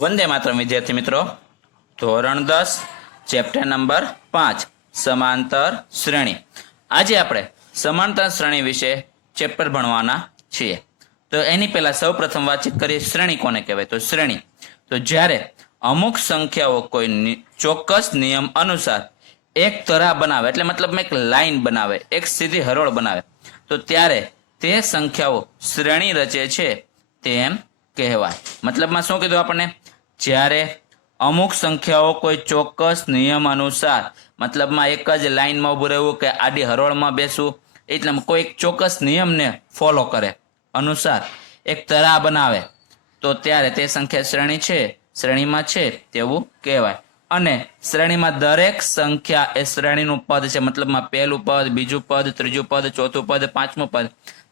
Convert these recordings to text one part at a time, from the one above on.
वंदे मातरम विद्यार्थी मित्रों, धोरण 10 चेप्टर नंबर 5 समांतर श्रेणी। आज આપણે समांतर श्रेणी વિશે ચેપ્ટર ભણવાના છીએ। તો એની પહેલા સૌપ્રથમ વાતચીત કરીએ શ્રેણી કોને કહેવાય। તો શ્રેણી તો જ્યારે અમુક સંખ્યાઓ કોઈ ચોક્કસ નિયમ અનુસાર એક તરા બનાવે, એટલે મતલબમાં એક લાઈન બનાવે, એક સીધી હરોળ બનાવે, તો ત્યારે તે સંખ્યાઓ શ્રેણી રચે છે તેમ કહેવાય। મતલબમાં શું કીધું આપણને? જ્યારે અમુક સંખ્યાઓ કોઈ ચોક્કસ નિયમ અનુસાર, મતલબમાં એક જ લાઈનમાં ઊભું રહેવું કે આડી હરોળમાં બેસવું, એટલે કોઈ એક ચોક્કસ નિયમને ફોલો કરે અનુસાર એક તરા બનાવે, તો ત્યારે તે સંખ્યા શ્રેણી છે, શ્રેણીમાં છે તેવું કહેવાય। અને શ્રેણીમાં દરેક સંખ્યા એ શ્રેણીનું પદ છે, મતલબમાં પહેલું પદ, બીજું પદ, ત્રીજું પદ, ચોથું પદ, પાંચમું પદ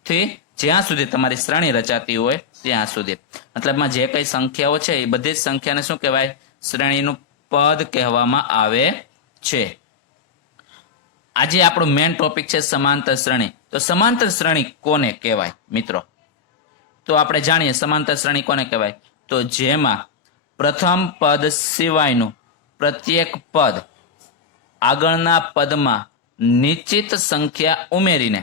થી જ્યાં સુધી તમારી શ્રેણી રચાતી હોય ત્યાં સુધી, મતલબમાં જે કઈ સંખ્યાઓ છે એ બધી જ સંખ્યાને શું કહેવાય? શ્રેણીનું પદ કહેવામાં આવે છે। આજે આપણો મેઇન ટોપિક છે સમાંતર શ્રેણી। તો સમાંતર શ્રેણી કોને કહેવાય મિત્રો? તો આપણે જાણીએ સમાંતર શ્રેણી કોને કહેવાય। તો જેમાં પ્રથમ પદ સિવાયનું પ્રત્યેક પદ આગળના પદમાં નિશ્ચિત સંખ્યા ઉમેરીને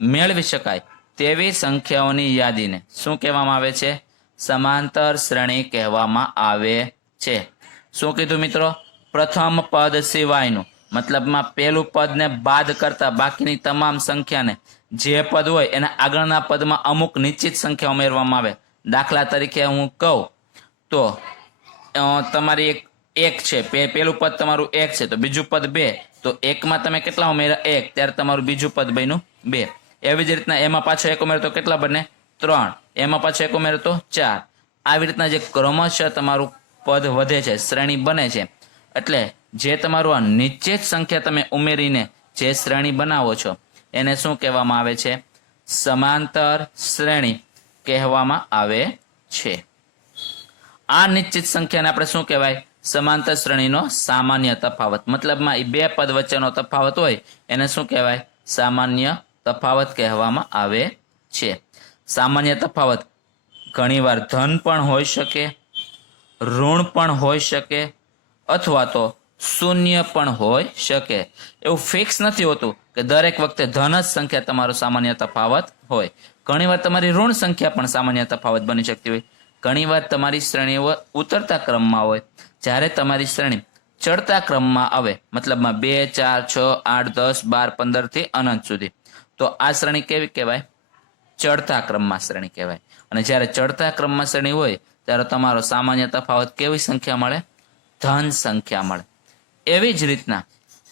મેળવી શકાય તેવી સંખ્યાઓની યાદીને શું કહેવામાં આવે છે? સમાંતર શ્રેણી કહેવામાં આવે છે। શું કીધું મિત્રો? પ્રથમ પદ સિવાયનું, મતલબમાં પહેલું પદને બાદ કરતા બાકીની તમામ સંખ્યાને જે પદ હોય એના આગળના પદમાં અમુક નિશ્ચિત સંખ્યા ઉમેરવામાં આવે। દાખલા તરીકે હું કહું તો તમારી એક છે, પહેલું પદ તમારું એક છે, તો બીજું પદ 2, તો એકમાં તમે કેટલા ઉમેર્યા? 1, ત્યારે તમારું બીજું પદ બન્યું 2। એવી જ રીતના એમાં પાછો એક ઉમેરો તો કેટલા બને? 3, એમાં પાછો એક ઉમેરો તો 4। આવી રીતના જે ક્રમશઃ તમારું પદ વધે છે, શ્રેણી બને છે। એટલે જે તમારું આ નિશ્ચિત સંખ્યા તમે ઉમેરીને જે શ્રેણી બનાવો છો એને શું કહેવામાં આવે છે? સમાંતર શ્રેણી કહેવામાં આવે છે। આ નિશ્ચિત સંખ્યાને આપણે શું કહેવાય? સમાંતર શ્રેણીનો સામાન્ય તફાવત, મતલબમાં એ બે પદ વચ્ચેનો તફાવત હોય એને શું કહેવાય? સામાન્ય તફાવત કહેવામાં આવે છે। સામાન્ય તફાવત ઘણીવાર ધન પણ હોઈ શકે, ઋણ પણ હોઈ શકે, અથવા તો શૂન્ય પણ હોઈ શકે। એવું ફિક્સ નથી હોતું કે દરેક વખતે ધન જ સંખ્યા તમારો સામાન્ય તફાવત હોય। ઘણીવાર તમારી ઋણ સંખ્યા પણ સામાન્ય તફાવત બની શકતી હોય। ઘણીવાર તમારી શ્રેણીઓ ઉતરતા ક્રમમાં હોય, જ્યારે તમારી શ્રેણી ચડતા ક્રમમાં આવે, મતલબમાં 2, 4, 6, 8, 10, 12, 15 થી અનંત સુધી, તો આ શ્રેણી કેવી કહેવાય? ચડતા ક્રમમાં શ્રેણી કહેવાય। અને જ્યારે ચડતા ક્રમમાં શ્રેણી હોય ત્યારે તમારો સામાન્ય તફાવત કેવી સંખ્યા મળે? ધન સંખ્યા મળે। એવી જ રીતના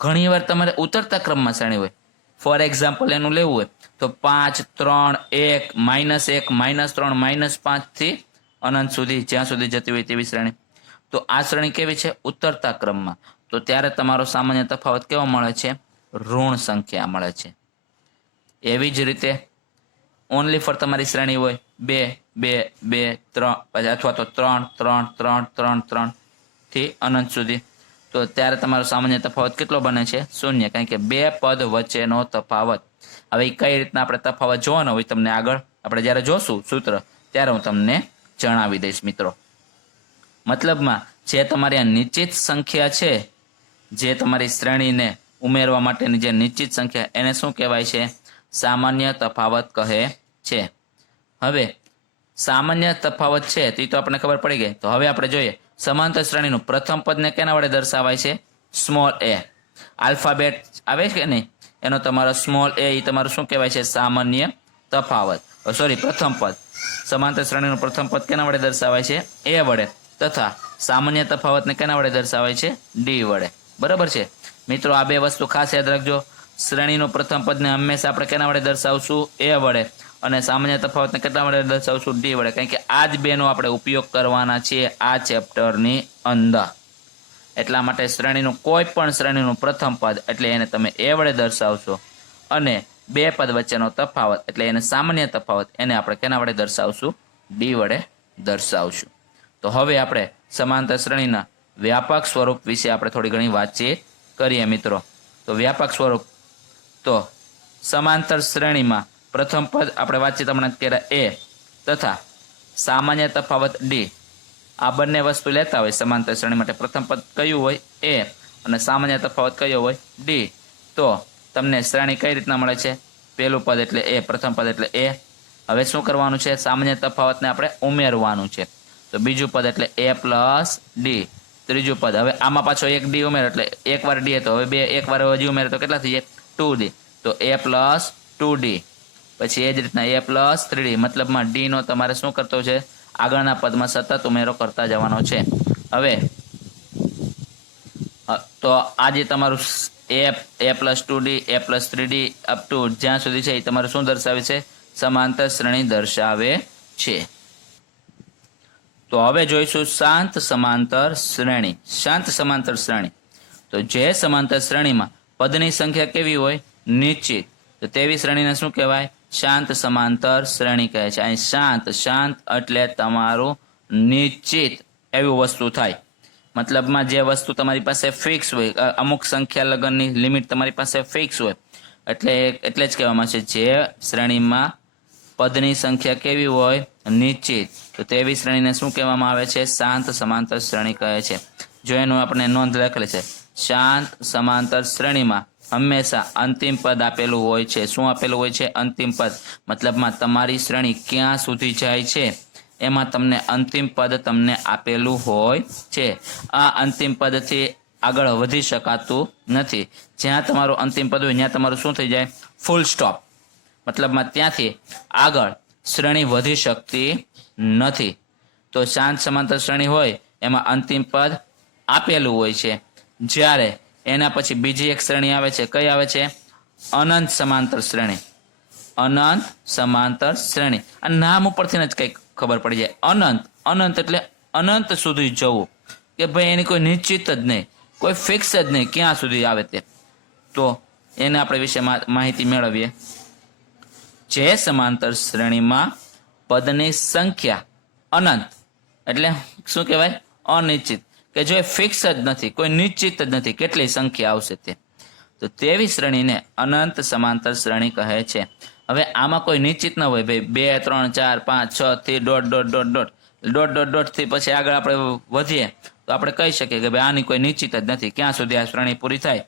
ઘણીવાર તમારે ઉતરતા ક્રમમાં શ્રેણી હોય, ફોર એક્ઝામ્પલ એનું લેવું હોય તો 5, 3, 1, -1, -3, -5 થી અનંત સુધી જ્યાં સુધી જતી હોય તેવી શ્રેણી, તો આ શ્રેણી કેવી છે? ઉતરતા ક્રમમાં। તો ત્યારે તમારો સામાન્ય તફાવત કેવો મળે છે? ઋણ સંખ્યા મળે છે। એવી જ રીતે ઓનલી ફોર તમારી શ્રેણી હોય 2, 2, 2, 3, અથવા તો 3, 3, 3, 3, 3 થી અનંત સુધી, તો ત્યારે તમારો સામાન્ય તફાવત કેટલો બને છે? શૂન્ય, કારણ કે બે પદ વચ્ચેનો તફાવત। હવે કઈ રીતના આપણે તફાવત જોવાનો હોય તમને આગળ આપણે જ્યારે જોશું સૂત્ર ત્યારે હું તમને જણાવી દઈશ મિત્રો। મતલબમાં જે તમારી આ નિશ્ચિત સંખ્યા છે, જે તમારી શ્રેણીને ઉમેરવા માટેની જે નિશ્ચિત સંખ્યા, એને શું કહેવાય છે? સામાન્ય તફાવત કહે છે। હવે સામાન્ય તફાવત છે તે તો આપણને ખબર પડી ગઈ। તો હવે આપણે જોઈએ સમાંતર શ્રેણીનું પ્રથમ પદને કેના વડે દર્શાવાય છે? સ્મોલ a, આલ્ફાબેટ આવે છે કે નહીં, એનો તમારો સ્મોલ a એ તમારું શું કહેવાય છે? સામાન્ય તફાવત, સોરી પ્રથમ પદ। સમાંતર શ્રેણીનું પ્રથમ પદ કેના વડે દર્શાવાય છે? a વડે, તથા સામાન્ય તફાવતને કેના વડે દર્શાવાય છે? d વડે। બરાબર છે મિત્રો? આ બે વસ્તુ ખાસ યાદ રાખજો। શ્રેણીનું પ્રથમ પદને હંમેશા આપણે કેના વડે દર્શાવશું? a વડે, અને સામાન્ય તફાવતને કેટલા વડે દર્શાવશું? d વડે, કારણ કે આ જ બેનો આપણે ઉપયોગ કરવાના છીએ આ ચેપ્ટરની અંદર। એટલા માટે શ્રેણીનું કોઈ પણ શ્રેણીનું પ્રથમ પદ એટલે એને તમે a વડે દર્શાવશો, અને બે પદ વચ્ચેનો તફાવત એટલે એને સામાન્ય તફાવત એને આપણે કેના વડે દર્શાવશું? d વડે દર્શાવશું। તો હવે આપણે સમાંતર શ્રેણીના વ્યાપક સ્વરૂપ વિશે આપણે થોડી ઘણી વાતચીત કરીએ મિત્રો। તો વ્યાપક સ્વરૂપ, તો સમાંતર શ્રેણીમાં પ્રથમ પદ આપણે વાતચીત હમણાં કર્યા a, તથા સામાન્ય તફાવત d, આ બંને વસ્તુ લેતા હોય સમાંતર શ્રેણી માટે, પ્રથમ પદ કયું હોય એ અને સામાન્ય તફાવત કયો હોય ડી, તો તમને શ્રેણી કઈ રીતના મળે છે? પહેલું પદ એટલે એ, પ્રથમ પદ એટલે એ. હવે શું કરવાનું છે? સામાન્ય તફાવતને આપણે ઉમેરવાનું છે. તો બીજું પદ એટલે એ પ્લસ ડી. ત્રીજું પદ, હવે આમાં પાછો એક ડી ઉમેરો એટલે એક વાર ડી હતો, હવે એક વાર હજી ઉમેરો તો કેટલા થઈ જાય? 2d. તો એ પ્લસ 2d. પછી એ જ રીતના એ પ્લસ 3d, મતલબમાં ડી નો તમારે શું કરતો છે? આગળના પદમાં સતત ઉમેરો કરતા જવાનો છે. હવે તો આજે તમારું A plus 2d, A plus 3d up to જ્યાં સુધી છે એ તમારું શું દર્શાવે છે? સમાંતર શ્રેણી દર્શાવે છે. તો હવે જોઈશું શાંત સમાંતર શ્રેણી. શાંત સમાંતર શ્રેણી, તો જે સમાંતર શ્રેણીમાં પદની સંખ્યા કેવી હોય? નિશ્ચિત. તો તેવી શ્રેણીને શું કહેવાય? શાંત સમાંતર શ્રેણી કહે છે. અહીં શાંત એટલે તમારું નિશ્ચિત એવી વસ્તુ થાય. મતલબમાં જે વસ્તુ તમારી પાસે ફિક્સ હોય, અમુક સંખ્યા લગનની લિમિટ તમારી પાસે ફિક્સ હોય, એટલે જ કહેવામાં છે જે શ્રેણીમાં પદની સંખ્યા કેવી હોય? નિશ્ચિત. તો તેવી શ્રેણીને શું કહેવામાં આવે છે? શાંત સમાંતર શ્રેણી કહે છે. જો એનું આપણે નોંધ લખેલી છે, શાંત સમાંતર શ્રેણીમાં હંમેશા અંતિમ પદ આપેલું હોય છે. શું આપેલું હોય છે? અંતિમ પદ. મતલબમાં તમારી શ્રેણી ક્યાં સુધી જાય છે એમાં તમને અંતિમ પદ તમને આપેલું હોય છે. આ અંતિમ પદથી આગળ વધી શકાતું નથી. જ્યાં તમારું અંતિમ પદ હોય ત્યાં તમારું શું થઈ જાય? Full stop. મતલબમાં ત્યાંથી આગળ શ્રેણી વધી શકતી નથી. તો શાંત સમાંતર શ્રેણી હોય એમાં અંતિમ પદ આપેલું હોય છે. જ્યારે એના પછી બીજી એક શ્રેણી આવે છે. કઈ આવે છે? અનંત સમાંતર શ્રેણી. અનંત સમાંતર શ્રેણી. આ નામ ઉપરથી જ કંઈક ખબર પડી જાય. અનંત એટલે અનંત સુધી જવું, કે ભાઈ એની કોઈ નિશ્ચિત જ નહીં, કોઈ ફિક્સ જ નહીં ક્યાં સુધી આવે તે. તો એને આપણે વિશે માહિતી મેળવીએ. જે સમાંતર શ્રેણીમાં પદની સંખ્યા અનંત એટલે શું કહેવાય? અનિશ્ચિત, કે જો એ ફિક્સ જ નથી, કોઈ નિશ્ચિત જ નથી કેટલી સંખ્યા આવશે તે, તો તેવી શ્રેણીને અનંત સમાંતર શ્રેણી કહે છે. હવે આમાં કોઈ નિશ્ચિત ન હોય, ભાઈ 2 3 4 5 6 થી ડોટ થી પછી આગળ આપણે વધીએ તો આપણે કહી શકીએ કે ભાઈ આની કોઈ નિશ્ચિત જ નથી, ક્યાં સુધી આ શ્રેણી પૂરી થાય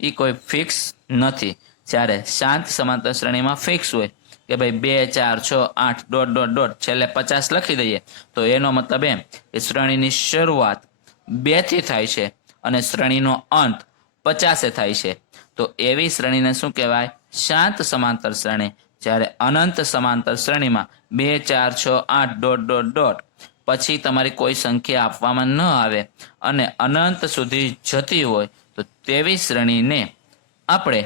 એ કોઈ ફિક્સ નથી. જ્યારે શાંત સમાંતર શ્રેણીમાં ફિક્સ હોય કે ભાઈ 2 4 6 8 છેલ્લે 50 લખી દઈએ, તો એનો મતલબ એમ કે શ્રેણીની શરૂઆત 2 થી થાય છે અને શ્રેણીનો અંત 50 થાય છે. તો એવી શ્રેણીને શું કહેવાય? શાંત સમાંતર શ્રેણી. જ્યારે અનંત સમાંતર શ્રેણીમાં 2 4 6 8 પછી તમારી કોઈ સંખ્યા આપવામાં ન આવે અને અનંત સુધી જતી હોય તો તેવી શ્રેણીને આપણે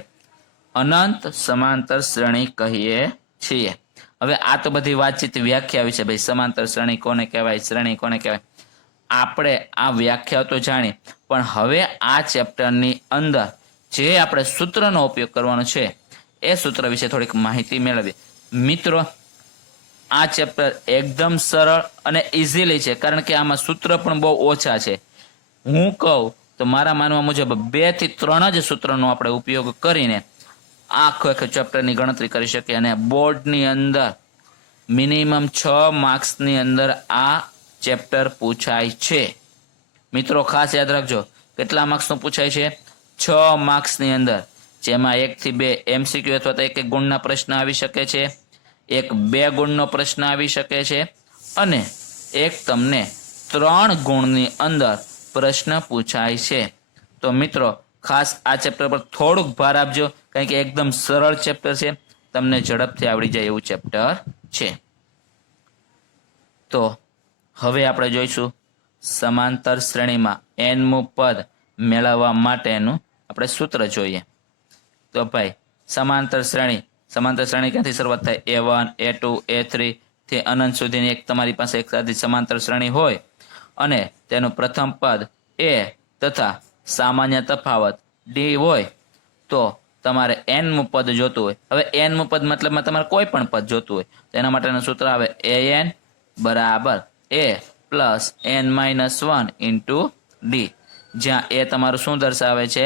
અનંત સમાંતર શ્રેણી કહીએ છીએ. હવે આ તો બધી વાતચીત વ્યાખ્યા વિશે, ભાઈ સમાંતર શ્રેણી કોને કહેવાય, શ્રેણી કોને કહેવાય, આપણે આ વ્યાખ્યાઓ તો જાણી, પણ હવે આ ચેપ્ટરની અંદર જે આપણે સૂત્રનો ઉપયોગ કરવાનો છે એ સૂત્ર વિશે થોડીક માહિતી મેળવીએ. મિત્રો, આ ચેપ્ટર એકદમ સરળ અને ઇઝીલી છે, કારણ કે આમાં સૂત્ર પણ બહુ ઓછા છે. હું કહું તો મારા માનવા મુજબ 2 થી 3 જ સૂત્રનો આપણે ઉપયોગ કરીને આખો ચેપ્ટરની ગણતરી કરી શકીએ અને બોર્ડની અંદર મિનિમમ 6 માર્ક્સની અંદર આ ચેપ્ટર પૂછાય છે. મિત્રો ખાસ યાદ રાખજો, કેટલા માર્ક્સનું પૂછાય છે? 6 માર્ક્સની અંદર, જેમાં 1 થી 2 MCQ અથવા તો 1 ગુણના પ્રશ્ન આવી શકે છે, 1 2 ગુણનો પ્રશ્ન આવી શકે છે અને એક તમને 3 ગુણની અંદર પ્રશ્ન પૂછાય છે. તો મિત્રો ખાસ આ ચેપ્ટર પર થોડુંક ભાર આપજો, કારણ કે એકદમ સરળ ચેપ્ટર છે, તમને ઝડપથી આવડી જાય એવું ચેપ્ટર છે. તો હવે આપણે જોઈશું સમાંતર શ્રેણીમાં nમું પદ મેળવવા માટેનું આપણે સૂત્ર જોઈએ. તો ભાઈ સમાંતર શ્રેણી ક્યાંથી શરૂઆત થાય? A1 A2 A3 થી અનંત સુધીની એક તમારી પાસે એક સાદી સમાંતર શ્રેણી હોય અને તેનું પ્રથમ પદ a તથા સામાન્ય તફાવત d હોય તો તમારે nમું પદ જોતું હોય. હવે nમું પદ મતલબમાં તમારે કોઈ પણ પદ જોતું હોય તો એના માટેનું સૂત્ર આવે an બરાબર a plus n-1 into d, જ્યાં a તમારું શું દર્શાવે છે?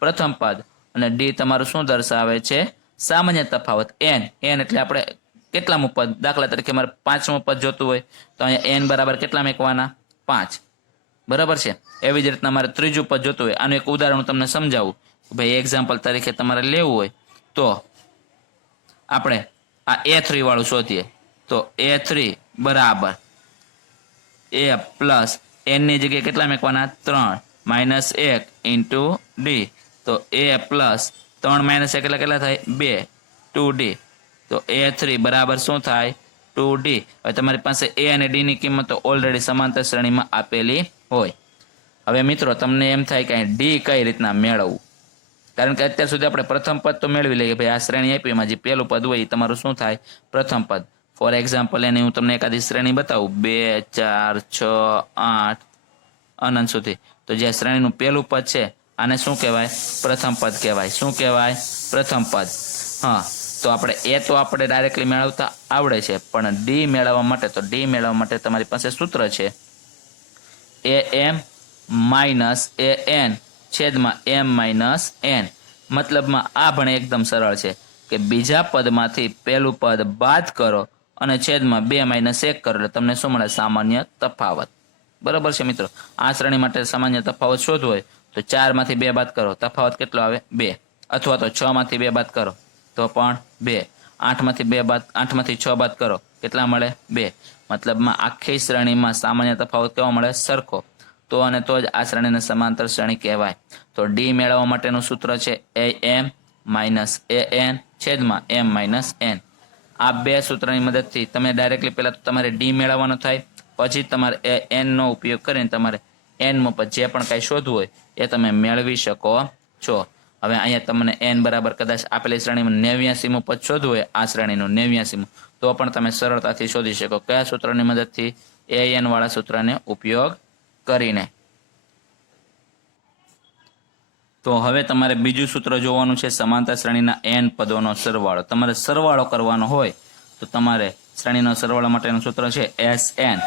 પ્રથમ પદ, અને d તમારું શું દર્શાવે છે? સામાન્ય તફાવત. n એટલે આપણે કેટલામું પદ? દાખલા તરીકે મારે 5મું પદ જોતું હોય તો અહીંયા n બરાબર કેટલા મૂકવાના? 5 બરાબર છે। એવી જ રીતના મારે ત્રીજું પદ જોતું હોય, આનું એક ઉદાહરણ તમને સમજાવું, ભાઈ એક્ઝામ્પલ તરીકે તમારે લેવું હોય તો આપણે આ A3 વાળું શોધીએ તો A3 બરાબર A પ્લસ n ની જગ્યાએ કેટલા મૂકવાના 3 માઇનસ 1 ઇન્ટુ ડી, તો A પ્લસ 3 માઇનસ 1 એટલે કેટલા થાય 2 2D, તો A3 બરાબર શું થાય 2D। હવે તમારી પાસે A અને D ની કિંમતો ઓલરેડી સમાંતર શ્રેણીમાં આપેલી હોય। હવે મિત્રો તમને એમ થાય કે D કઈ રીતના મેળવવું, કારણ કે અત્યાર સુધી આપણે પ્રથમ પદ તો મેળવી લઈએ, ભાઈ આ શ્રેણી આપી એમાં જે પહેલું પદ હોય એ તમારું શું થાય પ્રથમ પદ। ફોર એક્ઝામ્પલ એની હું તમને એકાદી શ્રેણી બતાવું 2 4 6 8 અનંત સુધી, તો જે શ્રેણીનું પહેલું પદ છે આને શું કહેવાય પ્રથમ પદ કહેવાય। શું કહેવાય પ્રથમ પદ। હા, તો આપણે એ તો આપણે ડાયરેક્ટલી મેળવતા આવડે છે, પણ ડી મેળવવા માટે તમારી પાસે સૂત્ર છે am માઇનસ an છેદમાં m માઇનસ n। મતલબમાં આ પણ એકદમ સરળ છે કે બીજા પદમાંથી પહેલું પદ બાદ કરો અને છેદમાં 2 માઇનસ 1 કરો એટલે તમને શું મળે સામાન્ય તફાવત। બરાબર છે મિત્રો। આ શ્રેણી માટે સામાન્ય તફાવત શોધવો હોય તો 4 માંથી 2 બાદ કરો, તફાવત કેટલો આવે 2, અથવા તો 6 માંથી 2 બાદ કરો તો પણ 2, 8 માંથી 6 બાદ કરો કેટલા મળે 2। મતલબમાં આખી શ્રેણીમાં સામાન્ય તફાવત કેવો મળે સરખો, તો અને તો જ આ શ્રેણીને સમાંતર શ્રેણી કહેવાય। તો ડી મેળવવા માટેનું સૂત્ર છે am માઇનસ an છેદમાં m માઇનસ n। આ બે સૂત્રની મદદથી તમે ડાયરેક્ટલી પહેલા તો તમારે ડી મેળવવાનો થાય, પછી તમારે n નો ઉપયોગ કરીને તમારે n માં પછી જે પણ કાંઈ શોધવું હોય એ તમે મેળવી શકો છો। હવે અહીંયા તમને n બરાબર કદાચ આપેલી શ્રેણીમાં 89મું પદ શોધવું હોય, આ શ્રેણીનું 89મું, તો પણ તમે સરળતાથી શોધી શકો। કયા સૂત્રની મદદથી an વાળા સૂત્રને ઉપયોગ કરીને। તો હવે તમારે બીજું સૂત્ર જોવાનું છે સમાંતર શ્રેણીના n પદોનો સરવાળો। તમારે સરવાળો કરવાનો હોય તો તમારે શ્રેણીનો સરવાળો માટેનું સૂત્ર છે Sn।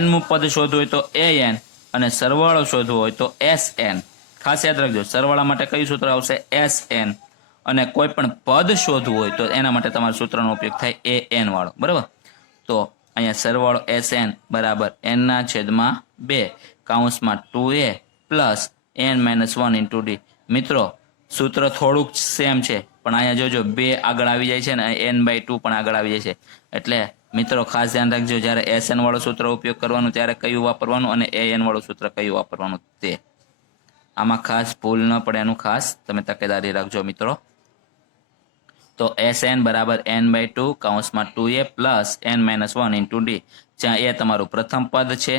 nમું પદ શોધવું હોય તો an અને સરવાળો શોધવો હોય તો Sn। ખાસ યાદ રાખજો, સરવાળા માટે કયું સૂત્ર આવશે Sn, અને કોઈ પણ પદ શોધવું હોય તો એના માટે તમારા સૂત્રનો ઉપયોગ થાય an વાળો, બરાબર। તો અહીંયા સરવાળો Sn બરાબર n ના છેદમાં 2 કૌંસમાં 2a plus n minus 1 into D. મિત્રો સૂત્ર થોડુંક સેમ છે, પણ અહીંયા જોજો 2 આગળ આવી જાય છે ને n/2 પણ આગળ આવી જાય છે, એટલે મિત્રો ખાસ ધ્યાન રાખજો જ્યારે Sn વાળું સૂત્ર ઉપયોગ કરવાનું ત્યારે કયું વાપરવાનું અને an વાળું સૂત્ર કયું વાપરવાનું તે, આમાં ખાસ ભૂલ ન પડે એનું ખાસ તમે તકેદારી રાખજો મિત્રો। તો Sn બરાબર n/2 કૌંસમાં 2a plus n minus 1 into D, જ્યાં એ તમારું પ્રથમ પદ છે,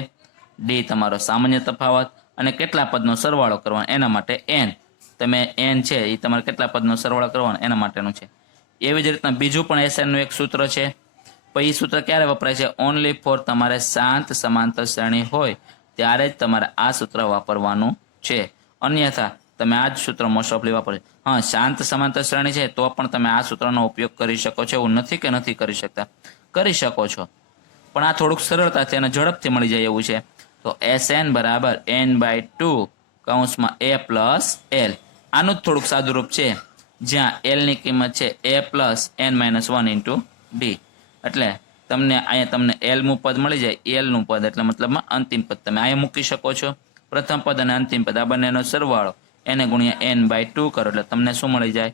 ડી તમારો સામાન્ય તફાવત, અને કેટલા પદનો સરવાળો કરવાનો એના માટે n, તમે n છે એ તમારે કેટલા પદનો સરવાળો કરવાનો એના માટેનું છે। એવી જ રીતના બીજું પણ Snનું એક સૂત્ર છે, પણ એ સૂત્ર ક્યારે વપરાય છે ઓનલી ફોર તમારે શાંત સમાંતર શ્રેણી હોય ત્યારે જ તમારે આ સૂત્ર વાપરવાનું છે, અન્યથા તમે આ જ સૂત્ર મોસ્ટ ઓફલી વાપરજો। હા, શાંત સમાંતર શ્રેણી છે તો પણ તમે આ સૂત્રનો ઉપયોગ કરી શકો છો, એવું નથી કે નથી કરી શકતા, કરી શકો છો, પણ આ થોડુંક સરળતાથી અને ઝડપથી મળી જાય એવું છે। તો Sn બરાબર n/2 કૌંસમાં a પ્લસ l, આનું જ થોડુંક સાદું રૂપ છે, જ્યાં l ની કિંમત છે a plus n minus 1 into D, એટલે તમને l મું પદ મળી જાય, l નું પદ એટલે મતલબમાં અંતિમ પદ તમે અહીંયા મૂકી શકો છો। પ્રથમ પદ અને અંતિમ પદ આ બંનેનો સરવાળો એને ગુણ્યા n/2 કરો એટલે તમને શું મળી જાય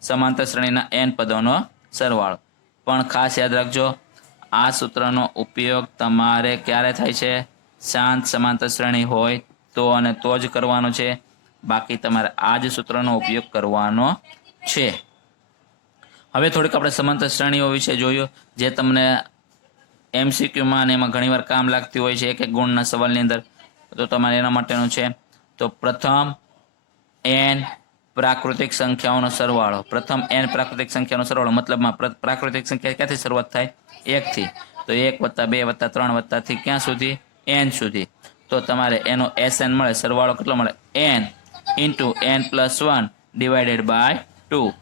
સમાંતર શ્રેણીના n પદોનો સરવાળો। પણ ખાસ યાદ રાખજો આ સૂત્રનો ઉપયોગ તમારે ક્યારે થાય છે શાંત સમાંતર શ્રેણી હોય તો અને તો જ કરવાનો છે, બાકી તમારે આ જ સૂત્રનો ઉપયોગ કરવાનો છે। હવે થોડીક આપણે સમાંતર શ્રેણીઓ વિશે જોયું જે તમને MCQમાં અને એમાં ઘણીવાર કામ લાગતી હોય છે એક એક ગુણના સવાલની અંદર, તો તમારે એના માટેનું છે તો પ્રથમ n પ્રાકૃતિક સંખ્યાઓનો સરવાળો, પ્રથમ n પ્રાકૃતિક સંખ્યાનો સરવાળો મતલબમાં પ્રાકૃતિક સંખ્યા ક્યાંથી શરૂઆત થાય 1 થી, તો 1 + 2 + 3 + થી ક્યાં સુધી n સુધી, તો તમારે એનો Sn મળે સરવાળો કેટલો મળે n into n + 1 divided by 2।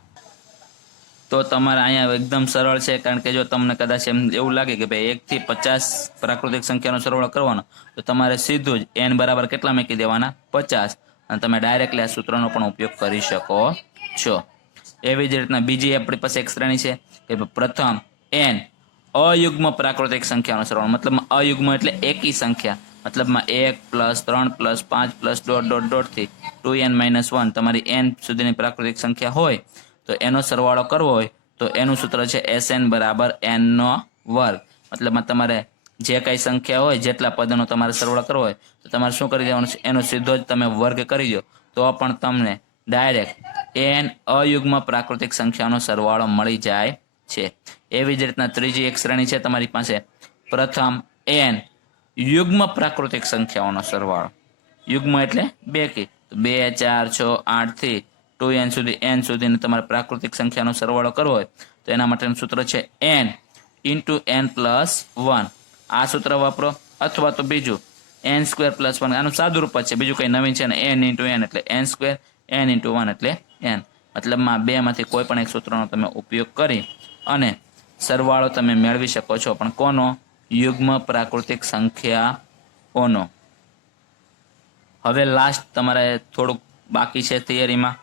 તો તમારે અહીંયા એકદમ સરળ છે, કારણ કે જો તમને કદાચ એમ એવું લાગે કે ભાઈ 1 થી 50 પ્રાકૃતિક સંખ્યાનો સરવાળો કરવાનો તો તમારે સીધું જ n બરાબર કેટલા મૂકી દેવાના 50, અને તમે ડાયરેક્ટલી આ સૂત્રનો પણ ઉપયોગ કરી શકો છો। એવી જ રીતના બીજી આપણી પાસે એક શ્રેણી છે કે પ્રથમ n અયુગ્મ પ્રાકૃતિક સંખ્યાનો સરવાળો, મતલબમાં અયુગ્મ એટલે એકી સંખ્યા, મતલબમાં 1 + 3 + 5 + ડોટ ડોટ ડોટથી 2n-1 તમારી n સુધીની પ્રાકૃતિક સંખ્યા હોય તો એનો સરવાળો કરવો હોય તો એનું સૂત્ર છે Sn = n². મતલબમાં તમારે જે કઈ સંખ્યા હોય, જેટલા પદનો તમારે સરવાળો કરવો હોય તો તમારે શું કરી દેવાનું છે, એનો સીધો જ તમે વર્ગ કરી દો તો પણ તમને ડાયરેક્ટ n અયુગ્મ પ્રાકૃતિક સંખ્યાનો સરવાળો મળી જાય છે. એવી જ રીતના ત્રીજી એક શ્રેણી છે તમારી પાસે, પ્રથમ n યુગ્મ પ્રાકૃતિક સંખ્યાઓનો સરવાળો. યુગ્મ એટલે બેકી, 2 4 6 8 થી 2n સુધી n સુધીની તમારે પ્રાકૃતિક સંખ્યાનો સરવાળો કરવો હોય તો એના માટેનું સૂત્ર છે n × n + 1. આ સૂત્ર વાપરો, અથવા તો બીજું n² + 1. આનું સાદું રૂપ જ છે, બીજું કંઈ નવીન છે ને. n × n એટલે n², n × 1 એટલે n. મતલબમાં બેમાંથી કોઈ પણ એક સૂત્રનો તમે ઉપયોગ કરી અને સરવાળો તમે મેળવી શકો છો, પણ કોનો? યુગ્મ પ્રાકૃતિક સંખ્યાઓનો. હવે લાસ્ટ તમારે થોડુંક બાકી છે થિયરીમાં,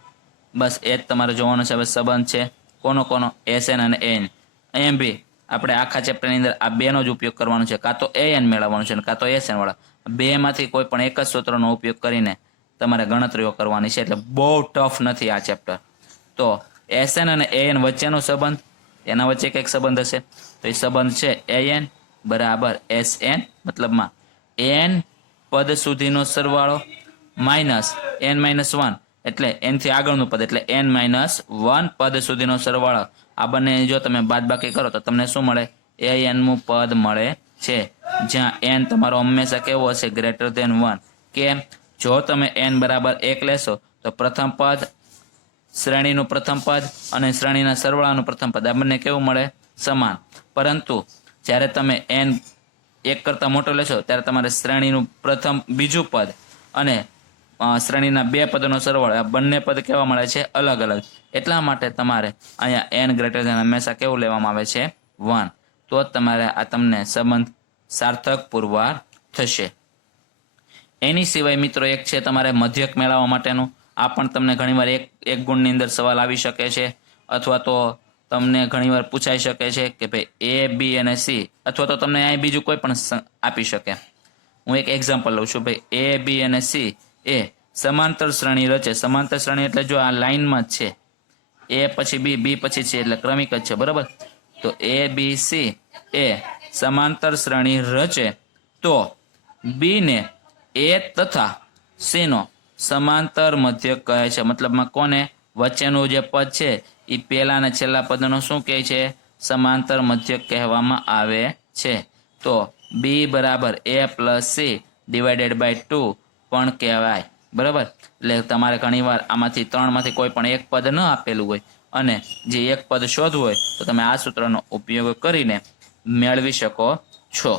બસ એ જ તમારે જોવાનું છે. હવે સંબંધ છે કોનો? Sn અને an. એમ બી આપણે આખા ચેપ્ટરની અંદર આ બેનો જ ઉપયોગ કરવાનો છે, કાં તો an મેળવવાનું છે કાં તો Sn વાળા. બેમાંથી કોઈ પણ એક જ સૂત્રનો ઉપયોગ કરીને તમારે ગણતરીઓ કરવાની છે, એટલે બહુ ટફ નથી આ ચેપ્ટર. તો Sn અને an વચ્ચેનો સંબંધ, એના વચ્ચે કંઈક સંબંધ હશે તો એ સંબંધ છે an = Sn, મતલબમાં n પદ સુધીનો સરવાળો માઇનસ n-1 એટલે n થી આગળનું પદ એટલે n-1 પદ સુધીનો સરવાળો. આ બંને જો તમે બાદબાકી કરો તો તમને શું મળે? an-મું પદ મળે છે, જ્યાં n તમારો હંમેશા કેવો હશે? >1. કેમ? જો તમે n = 1 લેશો તો પ્રથમ પદ, શ્રેણીનું પ્રથમ પદ અને શ્રેણીના સરવાળાનું પ્રથમ પદ આ બંને કેવું મળે? સમાન. પરંતુ જ્યારે તમે n 1 કરતાં મોટો લેશો ત્યારે તમારે શ્રેણીનું બીજું પદ અને શ્રેણીના બે પદનો સરવાળો આ બંને પદ કેવા મળે છે? અલગ અલગ. એટલા માટે તમારે અહીંયા n હંમેશા કેવું લેવામાં આવે છે? 1. તો જ તમારે આ તમને સંબંધ સાર્થક પુરવાર થશે. એની સિવાય મિત્રો એક છે તમારે મધ્યક મેળવવા માટેનું. આ પણ તમને ઘણીવાર એક ગુણની અંદર સવાલ આવી શકે છે, અથવા તો તમને ઘણીવાર પૂછાઈ શકે છે કે ભાઈ a, b અને c, અથવા તો તમને અહીં બીજું કોઈ પણ આપી શકે. હું એક એક્ઝામ્પલ લઉં છું. ભાઈ a, b અને c એ સમાંતર શ્રેણી રચે. સમાંતર શ્રેણી એટલે જો આ લાઇનમાં જ છે, a પછી b, b પછી c એટલે ક્રમિક જ છે, બરાબર? તો a, b, c એ સમાંતર શ્રેણી રચે તો b ને a તથા c નો સમાંતર મધ્યક કહે છે. મતલબમાં કોને? વચ્ચેનું જે પદ છે એ પહેલા અને છેલ્લા પદનો શું કહે છે? સમાંતર મધ્યક કહેવામાં આવે છે. તો b = a + c / 2 પણ કહેવાય, બરાબર? એટલે તમારે ઘણીવાર આમાંથી ત્રણમાંથી કોઈ પણ એક પદ ન આપેલું હોય અને જે એક પદ શોધવું હોય તો તમે આ સૂત્રનો ઉપયોગ કરીને મેળવી શકો છો.